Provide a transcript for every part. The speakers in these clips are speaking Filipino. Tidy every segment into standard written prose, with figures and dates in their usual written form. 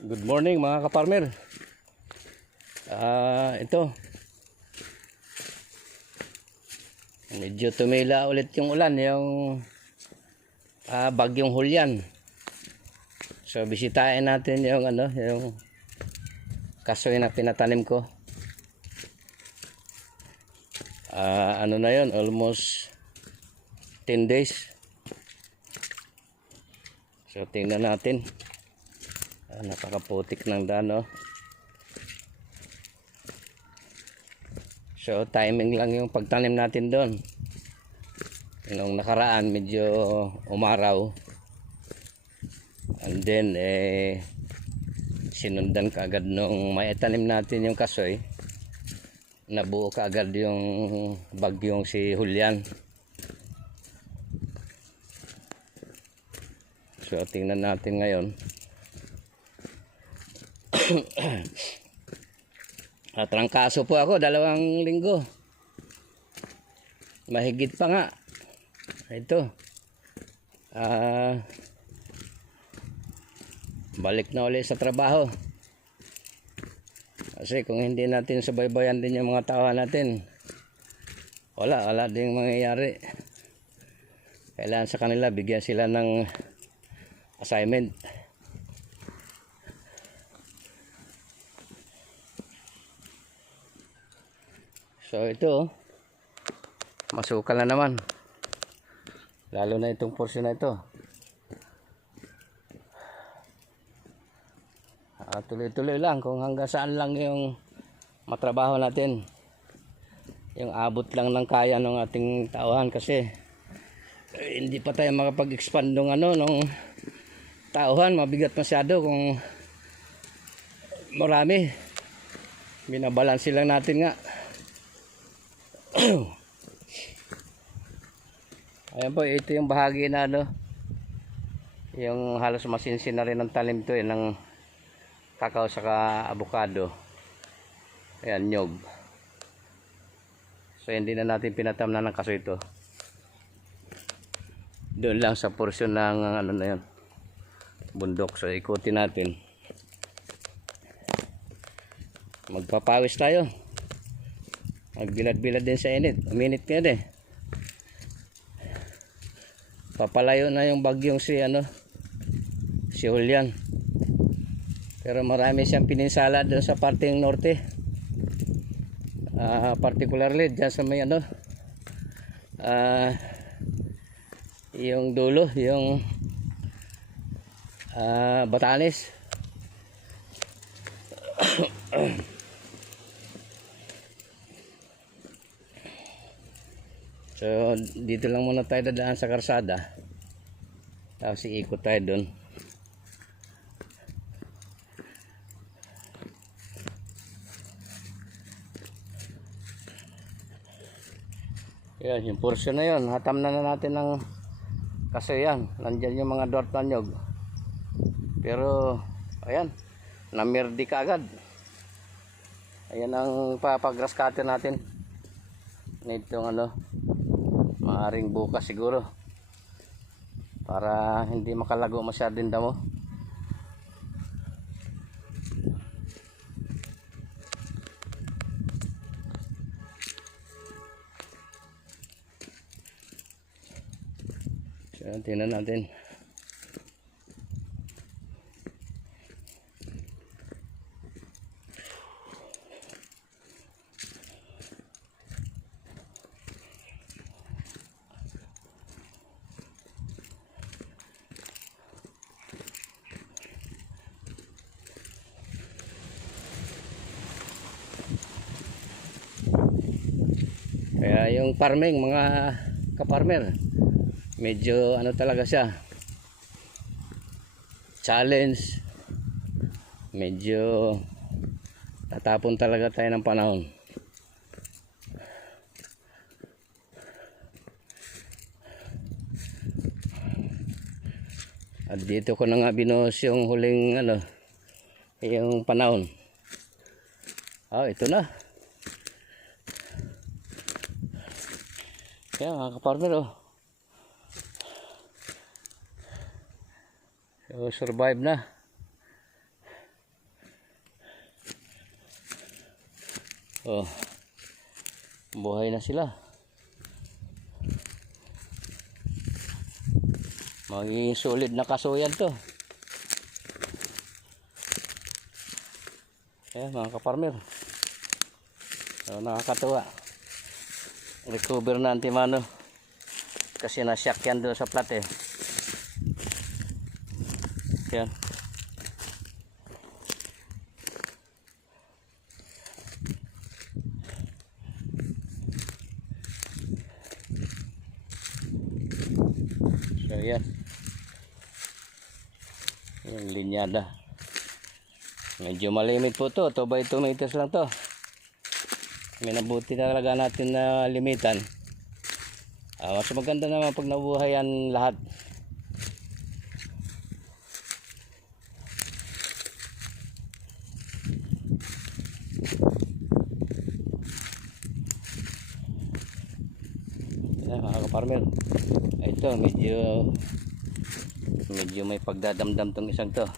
Good morning mga kaparmer. Ito. Medyo tumila ulit yung ulan, yung bagyong Hulyan. So bisitahin natin yung yung kasoy na pinatanim ko. Na yun, almost 10 days. So tingnan natin. Napakaputik ng daan, oh. So timing lang yung pagtanim natin doon. Nung nakaraan medyo umaraw, and then sinundan kaagad nung may tanim natin yung kasoy, nabuo kaagad yung bagyong si Hulyan. So tingnan natin ngayon. Trangkaso po ako 2 linggo, mahigit pa nga. Ito balik na ulit sa trabaho, kasi kung hindi natin subaybayan din yung mga tao natin, wala din mangyayari. Kailangan sa kanila bigyan sila ng assignment. So ito, masukal na naman, lalo na itong portion na ito. Tuloy-tuloy lang kung hanggang saan lang yung matrabaho natin, yung abot lang ng kaya ng ating tauhan, kasi hindi pa tayo makapag-expand ng tauhan. Mabigat masyado kung marami. Binabalansi lang natin nga. Ayan po, ito yung bahagi na yung halos masinsin na rin ng talim to, ng kakao saka abukado. Ayan, nyog. So hindi na natin pinatamnan ng kaso ito. Doon lang sa portion ng na yun, bundok. So ikutin natin. Magpapawis tayo, magbilad-bilad din sa init. Uminit ka din. Papalayo na yung bagyong si Hulyan. Pero marami siyang pininsala doon sa parteng norte. Particularly dyan sa may yung dulo, yung Batanes. So dito lang muna tayo dadaan sa karsada, tapos iikot tayo doon. Yan, yung portion na yun, hatam na natin ng kasoyan. Nandyan yung mga dwarf na nyog, pero ayan, namirdi ka agad. Ayan ang papagrass cutter natin nitong maaring bukas siguro, para hindi makalago masyadong damo. So tingnan natin. Kaya yung farming, mga kaparmer, medyo talaga siya, challenge. Medyo tatapon talaga tayo ng panahon. At dito ko na nga binuhos yung huling yung panahon. Ito na. Kaya mga kaparmer, so survive na. Oh, buhay na sila. Magiging solid na kasuyan to. Ayan mga kaparmer. So, nakakatuwa. Recover na antimano. Kasi na-shock yan doon sa plat eh. Ayan. So yan. Yung linyada. Medyo malimit po to. 2 by 2 meters lang to. May nabuti talaga natin na limitan. Mas maganda naman pag nabuhayan lahat. Yan mga kaparmer. Ito medyo may pagdadamdam tong isang to.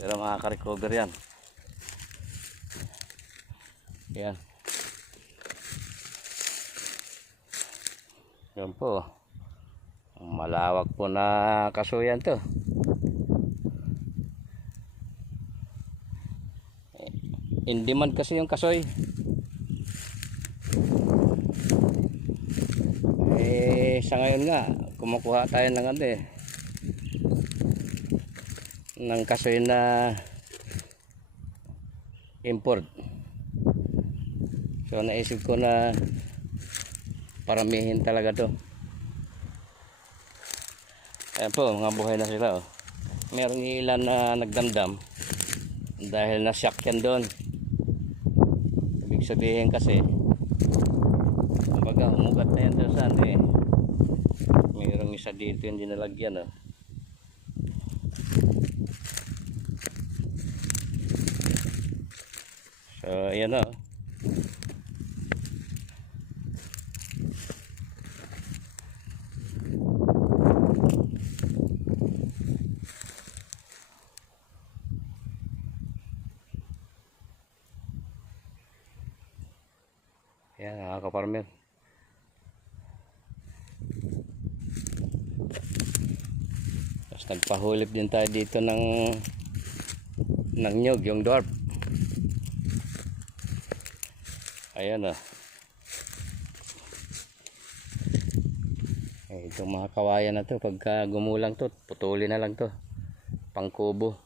Pero makaka-recover yan. Yan. Yan po. Malawak po na kasuyan to. In demand kasi yung kasoy. Sa ngayon nga, kumukuha tayo ng ng kasoy na import. So naisip ko na paramihin talaga to. Ayan po, mga buhay na sila oh. Merong ilan na nagdamdam dahil na-shock yan doon. Ibig sabihin kasi kumbaga umugat na yan doon sa mayroong isa dito yung dinalagyan oh. So ayan oh. Yan mga kaparmer. Tapos nagpahulip din tayo dito ng nyug, yung dwarf. Ayan ah. Itong mga kawayan na to, pagka gumulang to, putulin na lang to. Pangkubo.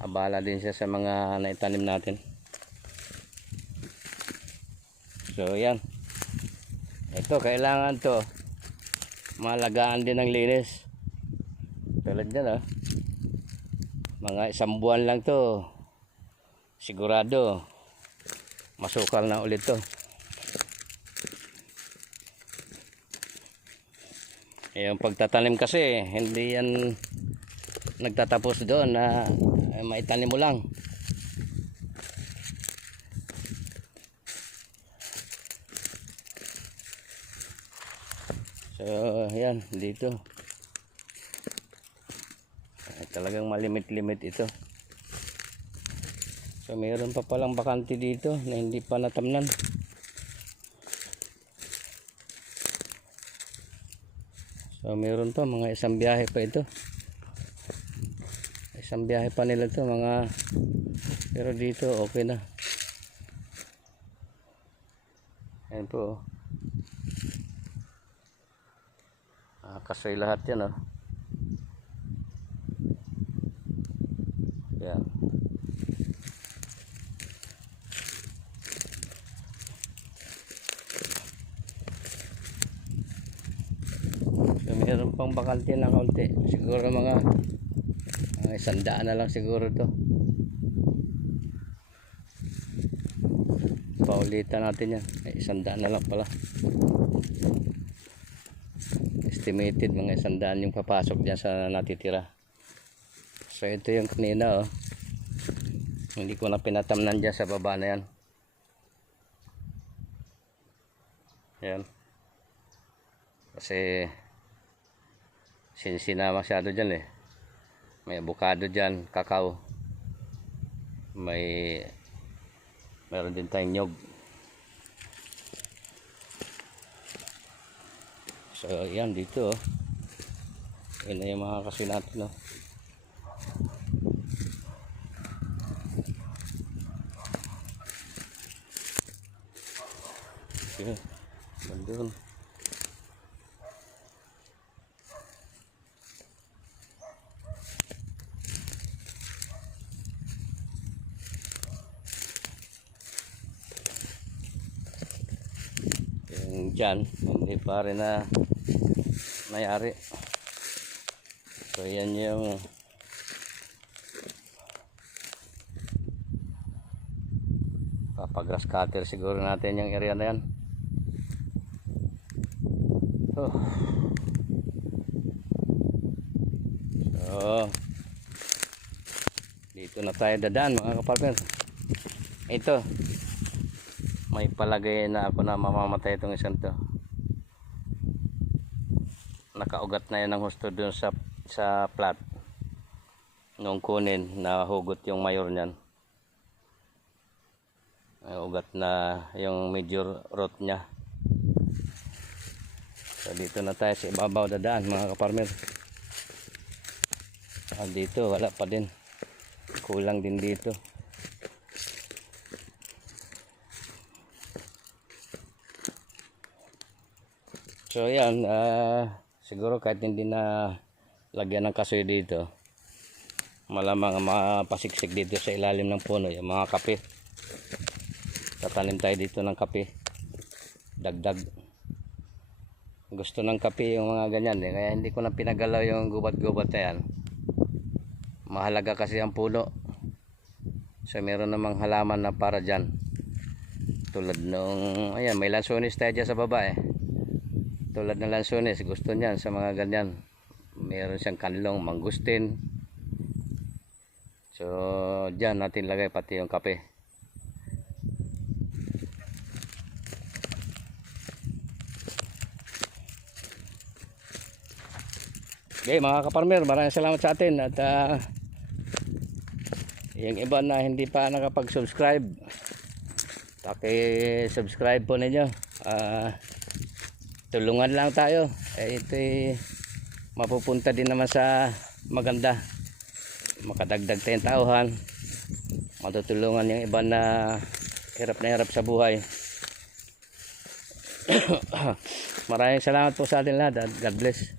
Abala din siya sa mga naitanim natin. So yan. Ito kailangan to malagaan din ng linis. Tulad yan mga 1 buwan lang to. Sigurado masukal na ulit to. Yung pagtatanim kasi hindi yan nagtatapos doon na maitanim mo lang. So yan dito talagang malimit-limit ito. So mayroon pa palang bakante dito na hindi pa natamnan. So mayroon pa mga 1 biyahe pa ito. 1 biyahe pa nila to mga, pero dito okay na. Ayan po kasoy lahat yan yan. So meron pang bakante na kaunti, siguro mga 100 na lang siguro to. Paulitan natin yan, 100 na lang pala. Estimated mga 100 yung papasok dyan sa natitira. So ito yung kanina hindi ko na pinatamnan dyan sa baba na yan. Yan kasi sinsina masyado dyan may avocado dyan, kakao, may Meron din tayong nyog. So yan dito oh. Yan na yung mga kasoy natin oh. Okay, nandun. Yung dyan, hindi pa rin na nangyari. So yan yung papagrass cutter siguro natin yung area na yan. Oh. So dito na tayo dadaan mga kapartner. Ito may palagay na ako na mamamatay itong isang to. Nakaugat na yan ng husto dun sa plat. Nung kunin nahugot yung mayor niyan. Ugat na yung major root niya. So dito na tayo sa ibabaw dadaan mga kaparmer. Dito wala pa din, kulang din dito. So yan, siguro kahit hindi na lagyan ng kasoy dito, malamang mapasiksik dito sa ilalim ng puno yung mga kape. Tatanim tayo dito ng kape, dagdag. Gusto ng kape yung mga ganyan eh, kaya hindi ko na pinagalaw yung gubat-gubat na yan. Mahalaga kasi ang puno. So meron namang halaman na para dyan, tulad nung ayan, may lansones tayo dyan sa baba eh. Tulad ng lansones, gusto niyan sa mga ganyan. Meron siyang kanlong, mangustin. So dyan natin lagay pati yung kape. Okay mga kaparmer, maraming salamat sa atin. At yung iba na hindi pa nakapag-subscribe, paki-subscribe po ninyo. Tulungan lang tayo. Ito mapupunta din naman sa maganda. Makadagdag tayong tauhan. Matutulungan yung iba na hirap sa buhay. Maraming salamat po sa atin lahat. God bless.